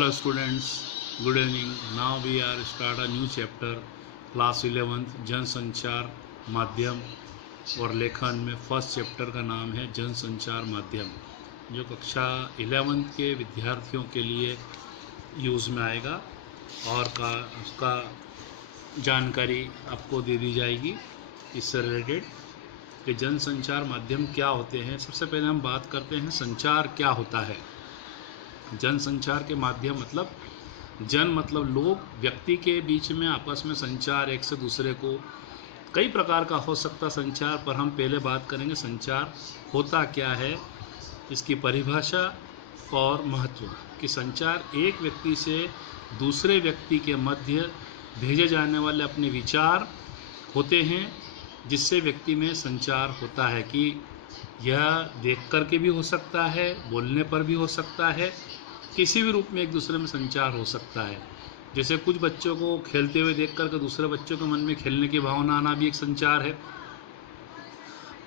Hello students, good evening. Now we are start a new chapter, class 11th जनसंचार माध्यम और लेखन में फर्स्ट चैप्टर का नाम है जनसंचार माध्यम, जो कक्षा 11th के विद्यार्थियों के लिए यूज़ में आएगा और उसका जानकारी आपको दे दी जाएगी। इससे रिलेटेड कि जनसंचार माध्यम क्या होते हैं। सबसे पहले हम बात करते हैं संचार क्या होता है। जनसंचार के माध्यम मतलब जन मतलब लोग, व्यक्ति के बीच में आपस में संचार एक से दूसरे को कई प्रकार का हो सकता संचार, पर हम पहले बात करेंगे संचार होता क्या है, इसकी परिभाषा और महत्व। कि संचार एक व्यक्ति से दूसरे व्यक्ति के मध्य भेजे जाने वाले अपने विचार होते हैं, जिससे व्यक्ति में संचार होता है। कि यह देख कर के भी हो सकता है, बोलने पर भी हो सकता है, किसी भी रूप में एक दूसरे में संचार हो सकता है। जैसे कुछ बच्चों को खेलते हुए देख कर के दूसरे बच्चों के मन में खेलने की भावना आना भी एक संचार है।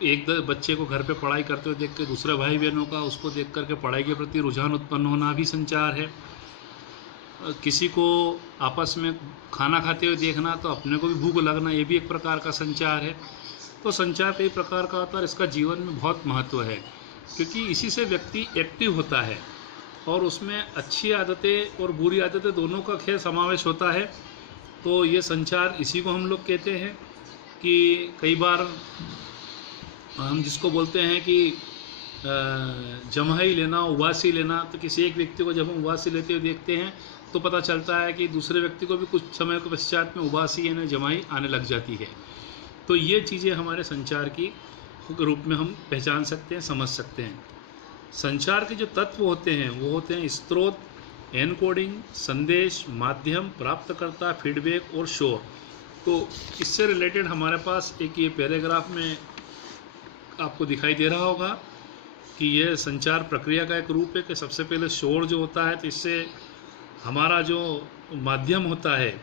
एक बच्चे को घर पे पढ़ाई करते हुए देख के दूसरे भाई बहनों का उसको देख कर के पढ़ाई के प्रति रुझान उत्पन्न होना भी संचार है। किसी को आपस में खाना खाते हुए देखना तो अपने को भी भूख लगना, ये भी एक प्रकार का संचार है। तो संचार कई प्रकार का होता है और इसका जीवन में बहुत महत्व है, क्योंकि इसी से व्यक्ति एक्टिव होता है और उसमें अच्छी आदतें और बुरी आदतें दोनों का खेल समावेश होता है। तो ये संचार इसी को हम लोग कहते हैं। कि कई बार हम जिसको बोलते हैं कि जमाई लेना, उबासी लेना, तो किसी एक व्यक्ति को जब हम उबासी लेते हुए देखते हैं तो पता चलता है कि दूसरे व्यक्ति को भी कुछ समय के पश्चात में उबासी यानी जमाई आने लग जाती है। तो ये चीज़ें हमारे संचार की रूप में हम पहचान सकते हैं, समझ सकते हैं। संचार के जो तत्व होते हैं वो होते हैं स्रोत, एनकोडिंग, संदेश, माध्यम, प्राप्तकर्ता, फीडबैक और शोर। तो इससे रिलेटेड हमारे पास एक ये पैराग्राफ में आपको दिखाई दे रहा होगा कि यह संचार प्रक्रिया का एक रूप है। कि सबसे पहले शोर जो होता है, तो इससे हमारा जो माध्यम होता है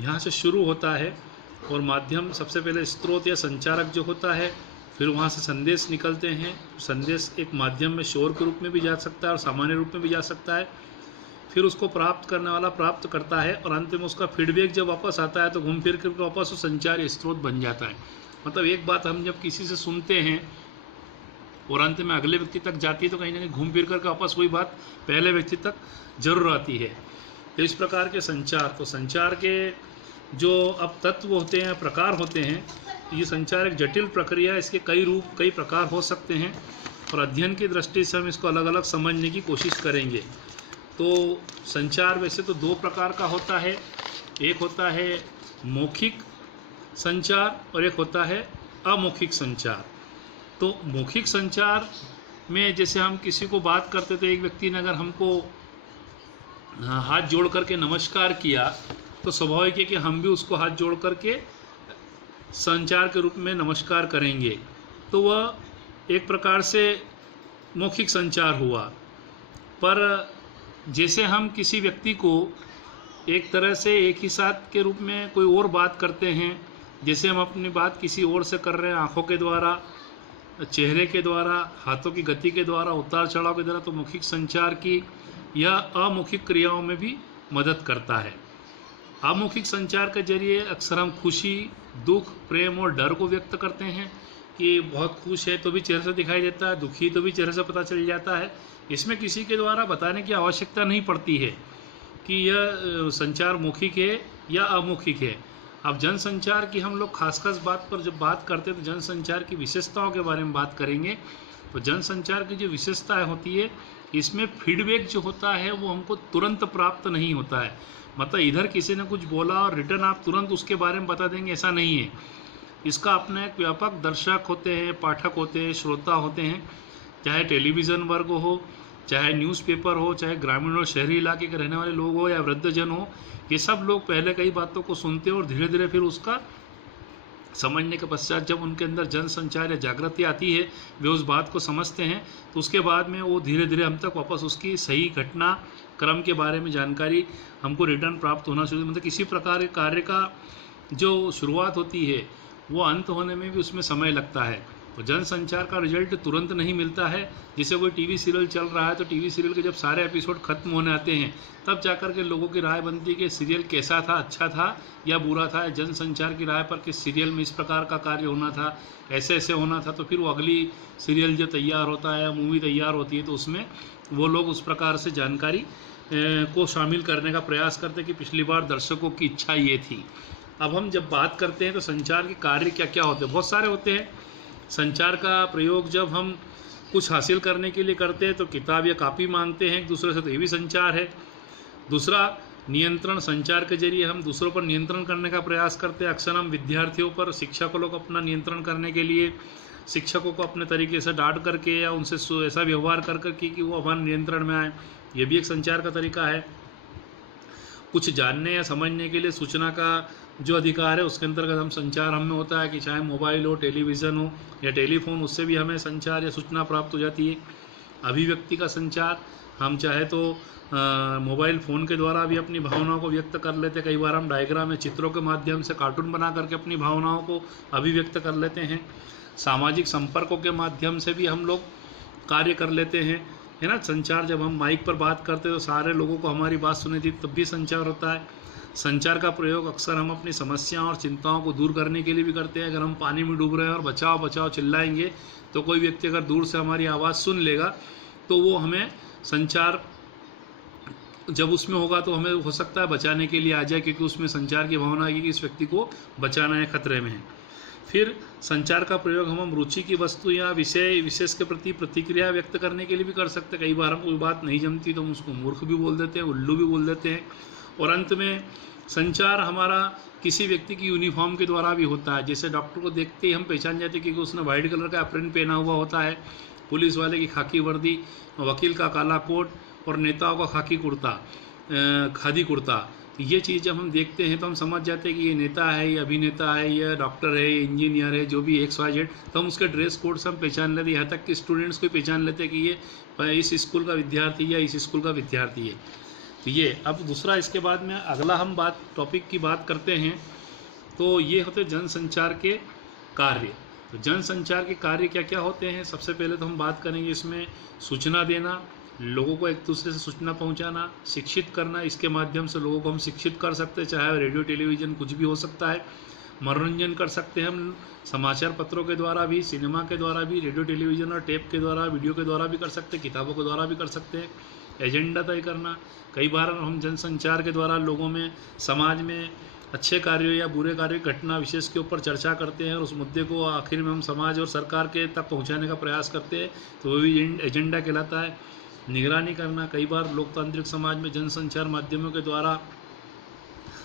यहाँ से शुरू होता है, और माध्यम सबसे पहले स्रोत या संचारक जो होता है, फिर वहाँ से संदेश निकलते हैं। संदेश एक माध्यम में शोर के रूप में भी जा सकता है और सामान्य रूप में भी जा सकता है। फिर उसको प्राप्त करने वाला प्राप्त करता है, और अंत में उसका फीडबैक जब वापस आता है तो घूम फिर कर वापस वो संचार स्रोत बन जाता है। मतलब एक बात हम जब किसी से सुनते हैं और अंत में अगले व्यक्ति तक जाती है, तो कहीं ना कहीं घूम फिर कर वापस वही बात पहले व्यक्ति तक जरूर आती है। तो इस प्रकार के संचार, तो संचार के जो अब तत्व होते हैं, प्रकार होते हैं, ये संचार एक जटिल प्रक्रिया है। इसके कई रूप, कई प्रकार हो सकते हैं, और अध्ययन की दृष्टि से हम इसको अलग अलग समझने की कोशिश करेंगे। तो संचार वैसे तो दो प्रकार का होता है। एक होता है मौखिक संचार और एक होता है अमौखिक संचार। तो मौखिक संचार में जैसे हम किसी को बात करते थे, एक व्यक्ति ने अगर हमको हाथ जोड़ करके नमस्कार किया, तो स्वाभाविक है कि हम भी उसको हाथ जोड़ करके संचार के रूप में नमस्कार करेंगे। तो वह एक प्रकार से मौखिक संचार हुआ। पर जैसे हम किसी व्यक्ति को एक तरह से एक ही साथ के रूप में कोई और बात करते हैं, जैसे हम अपनी बात किसी और से कर रहे हैं, आँखों के द्वारा, चेहरे के द्वारा, हाथों की गति के द्वारा, उतार चढ़ाव के द्वारा, तो मौखिक संचार की यह अमौखिक क्रियाओं में भी मदद करता है। अमौखिक संचार के जरिए अक्सर हम खुशी, दुख, प्रेम और डर को व्यक्त करते हैं। कि बहुत खुश है तो भी चेहरे से दिखाई देता है, दुखी तो भी चेहरे से पता चल जाता है। इसमें किसी के द्वारा बताने की आवश्यकता नहीं पड़ती है कि यह संचार मौखिक है या अमौखिक है। अब जनसंचार की हम लोग खास बात पर जब बात करते हैं तो जनसंचार की विशेषताओं के बारे में बात करेंगे। तो जनसंचार की जो विशेषताएँ होती है, इसमें फीडबैक जो होता है वो हमको तुरंत प्राप्त नहीं होता है। मतलब इधर किसी ने कुछ बोला और रिटर्न आप तुरंत उसके बारे में बता देंगे, ऐसा नहीं है। इसका अपना एक व्यापक दर्शक होते हैं, पाठक होते हैं, श्रोता होते हैं। चाहे टेलीविज़न वर्ग हो, चाहे न्यूज़पेपर हो, चाहे ग्रामीण और शहरी इलाके के रहने वाले लोग हो या वृद्धजन हो, ये सब लोग पहले कई बातों को सुनते हैं और धीरे धीरे फिर उसका समझने के पश्चात जब उनके अंदर जनसंचार या जागृति आती है, वे उस बात को समझते हैं, तो उसके बाद में वो धीरे धीरे हम तक वापस उसकी सही घटना क्रम के बारे में जानकारी हमको रिटर्न प्राप्त होना शुरू। मतलब किसी प्रकार के कार्य का जो शुरुआत होती है वो अंत होने में भी उसमें समय लगता है। तो जनसंचार का रिजल्ट तुरंत नहीं मिलता है। जैसे कोई टीवी सीरियल चल रहा है तो टीवी सीरियल के जब सारे एपिसोड खत्म होने आते हैं तब जाकर के लोगों की राय बनती है कि सीरियल कैसा था, अच्छा था या बुरा था। जनसंचार की राय पर कि सीरियल में इस प्रकार का कार्य होना था, ऐसे ऐसे होना था, तो फिर वो अगली सीरियल जो तैयार होता है या मूवी तैयार होती है तो उसमें वो लोग उस प्रकार से जानकारी को शामिल करने का प्रयास करते हैं कि पिछली बार दर्शकों की इच्छा ये थी। अब हम जब बात करते हैं तो संचार के कार्य क्या क्या होते हैं, बहुत सारे होते हैं। संचार का प्रयोग जब हम कुछ हासिल करने के लिए करते हैं तो किताब या कॉपी मांगते हैं एक दूसरे से, तो ये भी संचार है। दूसरा नियंत्रण, संचार के जरिए हम दूसरों पर नियंत्रण करने का प्रयास करते हैं। अक्सर हम विद्यार्थियों पर, शिक्षकों लोग अपना नियंत्रण करने के लिए शिक्षकों को अपने तरीके से डांट करके या उनसे ऐसा व्यवहार कर करके कि वो हमारे नियंत्रण में आए, ये भी एक संचार का तरीका है। कुछ जानने या समझने के लिए सूचना का जो अधिकार है उसके अंतर्गत हम संचार हमें होता है कि चाहे मोबाइल हो, टेलीविज़न हो या टेलीफोन, उससे भी हमें संचार या सूचना प्राप्त हो जाती है। अभिव्यक्ति का संचार, हम चाहे तो मोबाइल फ़ोन के द्वारा भी अपनी भावनाओं को व्यक्त कर लेते हैं। कई बार हम डायग्राम या चित्रों के माध्यम से, कार्टून बना करके अपनी भावनाओं को अभिव्यक्त कर लेते हैं। सामाजिक संपर्कों के माध्यम से भी हम लोग कार्य कर लेते हैं, है ना। संचार, जब हम माइक पर बात करते हैं तो सारे लोगों को हमारी बात सुनी थी, तब भी संचार होता है। संचार का प्रयोग अक्सर हम अपनी समस्याओं और चिंताओं को दूर करने के लिए भी करते हैं। अगर हम पानी में डूब रहे हैं और बचाओ बचाओ चिल्लाएंगे तो कोई व्यक्ति अगर दूर से हमारी आवाज़ सुन लेगा तो वो हमें संचार जब उसमें होगा तो हमें हो सकता है बचाने के लिए आ जाए, क्योंकि उसमें संचार की भावना आएगी कि इस व्यक्ति को बचाना है, खतरे में है। फिर संचार का प्रयोग हम रुचि की वस्तु या विषय विशेष के प्रति प्रतिक्रिया व्यक्त करने के लिए भी कर सकते हैं। कई बार हमको कोई बात नहीं जमती तो हम उसको मूर्ख भी बोल देते हैं, उल्लू भी बोल देते हैं। और अंत में संचार हमारा किसी व्यक्ति की यूनिफॉर्म के द्वारा भी होता है। जैसे डॉक्टर को देखते ही हम पहचान जाते हैं कि उसने वाइट कलर का एप्रन पहना हुआ होता है, पुलिस वाले की खाकी वर्दी, वकील का काला कोट और नेताओं का खाकी कुर्ता, खादी कुर्ता। ये चीज़ जब हम देखते हैं तो हम समझ जाते हैं कि ये नेता है, ये अभिनेता है, ये डॉक्टर है, ये इंजीनियर है, जो भी XYZ, तो हम उसके ड्रेस कोड से हम पहचान लेते हैं। यहाँ तक कि स्टूडेंट्स को पहचान लेते हैं कि ये इस स्कूल का विद्यार्थी या इस स्कूल का विद्यार्थी है। तो ये अब दूसरा, इसके बाद में अगला हम टॉपिक की बात करते हैं तो ये होते जनसंचार के कार्य। तो जनसंचार के कार्य क्या क्या होते हैं, सबसे पहले तो हम बात करेंगे इसमें सूचना देना, लोगों को एक दूसरे से सूचना पहुंचाना, शिक्षित करना। इसके माध्यम से लोगों को हम शिक्षित कर सकते हैं, चाहे रेडियो टेलीविज़न कुछ भी हो सकता है। मनोरंजन कर सकते हैं हम समाचार पत्रों के द्वारा भी, सिनेमा के द्वारा भी, रेडियो टेलीविज़न और टेप के द्वारा, वीडियो के द्वारा भी कर सकते हैं, किताबों के द्वारा भी कर सकते हैं। एजेंडा तय करना, कई बार हम जनसंचार के द्वारा लोगों में, समाज में अच्छे कार्यों या बुरे कार्यों की घटना विशेष के ऊपर चर्चा करते हैं और उस मुद्दे को आखिर में हम समाज और सरकार के तक पहुंचाने का प्रयास करते हैं, तो वो भी एजेंडा कहलाता है। निगरानी करना, कई बार लोकतांत्रिक समाज में जनसंचार माध्यमों के द्वारा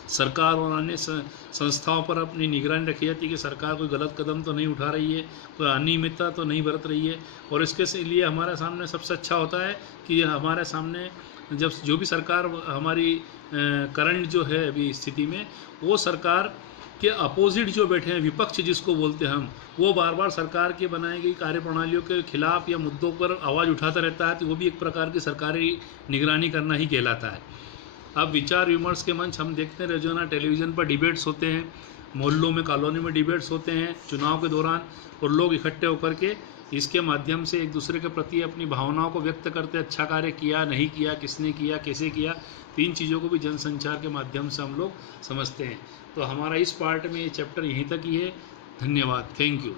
सरकार और अन्य संस्थाओं पर अपनी निगरानी रखी जाती है कि सरकार कोई गलत कदम तो नहीं उठा रही है, कोई अनियमितता तो नहीं बरत रही है। और इसके लिए हमारे सामने सबसे अच्छा होता है कि हमारे सामने जब जो भी सरकार हमारी करंट जो है अभी स्थिति में, वो सरकार के अपोजिट जो बैठे हैं, विपक्ष जिसको बोलते हैं हम, वो बार बार सरकार के बनाई गई कार्यप्रणालियों के खिलाफ या मुद्दों पर आवाज़ उठाता रहता है, तो वो भी एक प्रकार की सरकारी निगरानी करना ही कहलाता है। अब विचार विमर्श के मंच हम देखते हैं, रोजाना टेलीविज़न पर डिबेट्स होते हैं, मोहल्लों में, कॉलोनी में डिबेट्स होते हैं चुनाव के दौरान, और लोग इकट्ठे होकर के इसके माध्यम से एक दूसरे के प्रति अपनी भावनाओं को व्यक्त करते हैं। अच्छा कार्य किया, नहीं किया, किसने किया, कैसे किया, तीन चीज़ों को भी जनसंचार के माध्यम से हम लोग समझते हैं। तो हमारा इस पार्ट में ये चैप्टर यहीं तक ही है। धन्यवाद, थैंक यू।